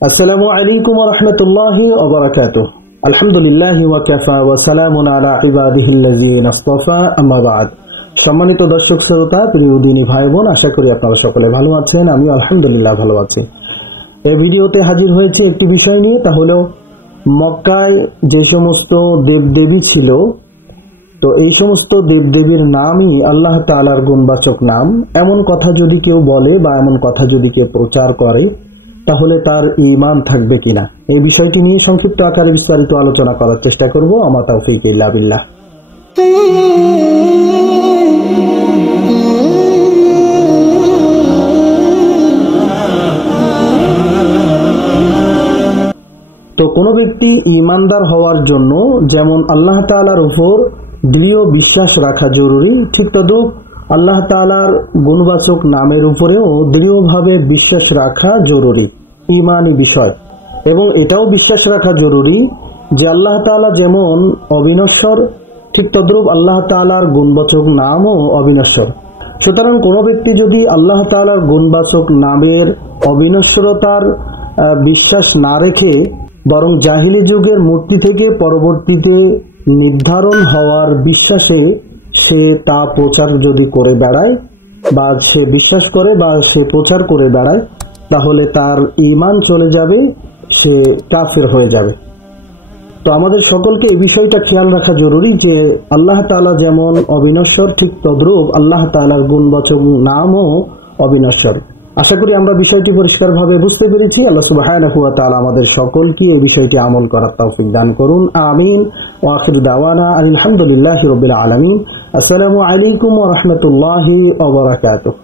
আসসালামু আলাইকুম ওয়া রাহমাতুল্লাহি ওয়া বারাকাতুহু। আলহামদুলিল্লাহি ওয়া কাফা ওয়া সালামুন আলা ইবাদিহিল্লাযিনা ইসতাফা, আম্মা বা'দ। সম্মানিত দর্শক শ্রোতা, প্রিয় দিনী ভাই বোন, আশা করি আপনারা সকলে ভালো আছেন। আমিও আলহামদুলিল্লাহ ভালো আছি। এই ভিডিওতে হাজির হয়েছে একটি বিষয় নিয়ে, তা হলো মক্কায় যে সমস্ত দেবদেবী ছিল, তো এই সমস্ত দেবদেবীর নামই আল্লাহ তাআলার গুণবাচক নাম। এমন কথা যদি কেউ বলে বা এমন কথা যদি কেউ প্রচার করে, তাহলে তার ঈমান থাকবে কিনা, এই বিষয়টি নিয়ে সংক্ষিপ্ত আকারে বিস্তারিত আলোচনা করার চেষ্টা করব। আমা তাওফীক ইল্লা বিল্লাহ। তো কোনো ব্যক্তি ঈমানদার হওয়ার জন্য যেমন আল্লাহ তাআলার উপর দৃঢ় বিশ্বাস রাখা জরুরি, ঠিক তদ্রুপ আল্লাহ তাআলার গুণবাচক নামের উপরেও দৃঢ়ভাবে বিশ্বাস রাখা জরুরি, ঈমানি বিষয়। এবং এটাও বিশ্বাস রাখা জরুরি যে আল্লাহ তাআলা যেমন অবিনশ্বর, ঠিক তদ্রুপ আল্লাহ তাআলার গুণবাচক নামও অবিনশ্বর। সুতরাং কোনো ব্যক্তি যদি আল্লাহ তাআলার গুণবাচক নামের অবিনশ্বরতার বিশ্বাস না রেখে বরং জাহিলি যুগের মূর্তি থেকে পরবর্তীতে নির্ধারণ হওয়ার বিশ্বাসে সে তা প্রচার যদি করে বেড়ায় বা সে বিশ্বাস করে বা সে প্রচার করে বেড়ায়, তাহলে তার ঈমান চলে যাবে, সে কাফের হয়ে যাবে। তো আমাদের সকলকে এই বিষয়টা খেয়াল রাখা জরুরি যে আল্লাহ তাআলা যেমন অবিনশ্বর, ঠিক তদ্রূপ আল্লাহ তাআলার গুণবাচক নামও অবিনশ্বর। আশা করি আমরা বিষয়টি পরিষ্কারভাবে বুঝতে পেরেছি। আল্লাহ সুবহানাহু ওয়া তাআলা আমাদের সকলকে এই বিষয়টি আমল করার তৌফিক দান করুন, আমিন। ওয়া আখিরু দাওয়ানা আলহামদুলিল্লাহি রাব্বিল আলামিন। আসসালামু আলাইকুম ওয়া রাহমাতুল্লাহি ওয়া বারাকাতুহু।